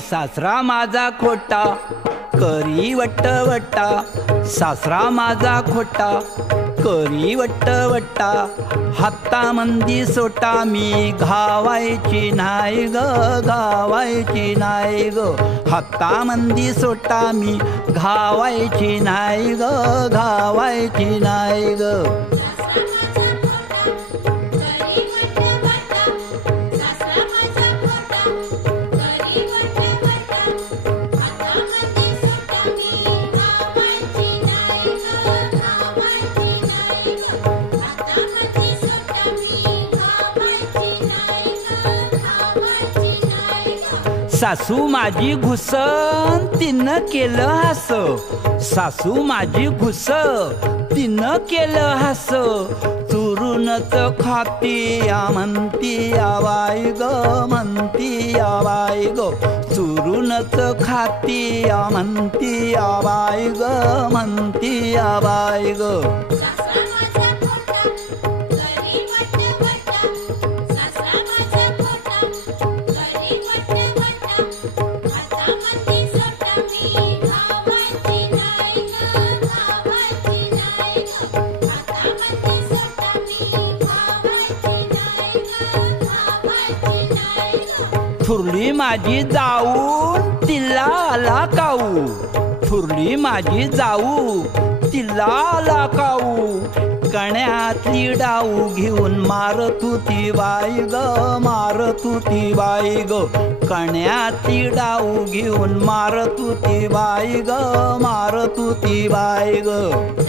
सासरा माझा खोटा करी वट्टा सासरा माझा खोटा करी वट्टा हातामंदी सोटा मी घावायची नाही ग घावायची नाही ग हातामंदी सोटा मी घावायची नाही ग घावायची नाही ग सासू माझी घुसन तिनं केलं हस सासू माझी घुस तिनं केलं हस चुरूनच खाती म्हणती आवाय ग म्हणती आवाय ग चुरूनच खाती म्हणती आवाय ग म्हणती आवाय ग थुरली माझी जाऊ तिला आला काऊ थुरली माझी जाऊ तिला आला काऊ कण्यातली डाऊ घेऊन मारत होती बाई ग मारत होती बाई ग कण्यातली डाऊ घेऊन मारत होती बाई ग मारत होती बाई ग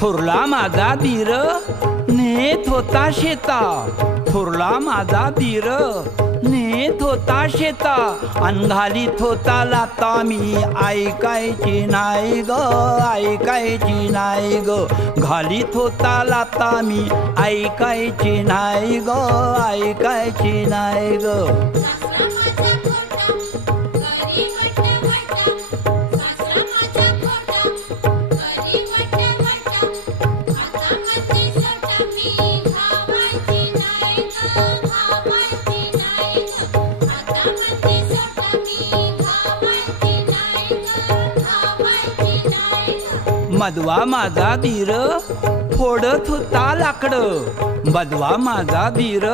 थोरला माझा धीर नेत होता शेता थोरला माझा धीर नेत होता शेता अन घालीत होता लाता मी ऐकायची नाही ग ऐकायची नाही ग घालीत होता लाता मी ऐकायची नाही ग ऐकायची नाही ग मधवा माझा धीर फोडत होता लाकडं मधवा माझा धीर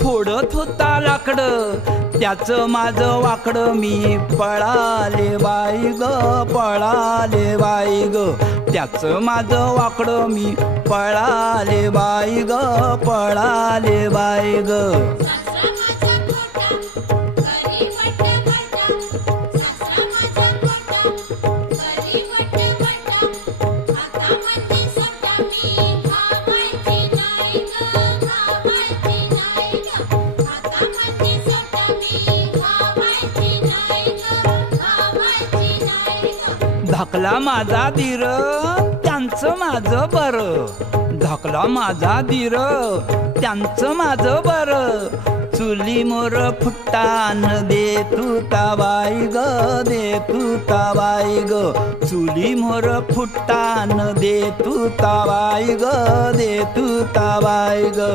फोडत होता लाकडं त्याचं माझं वाकडं मी पळाले बाई ग पळाले बाई ग त्याचं माझं वाकडं मी पळाले बाई ग पळाले बाई ग धाकला माझा धीर त्यांचं माझं बरं धाकला माझा धीर त्यांचं माझं बरं चुली मोर फुट्टान दे तू ताबाई ग दे तू ताबाई ग चुली मोर फुट्टान दे तू ताबाई ग दे तू ताबाई ग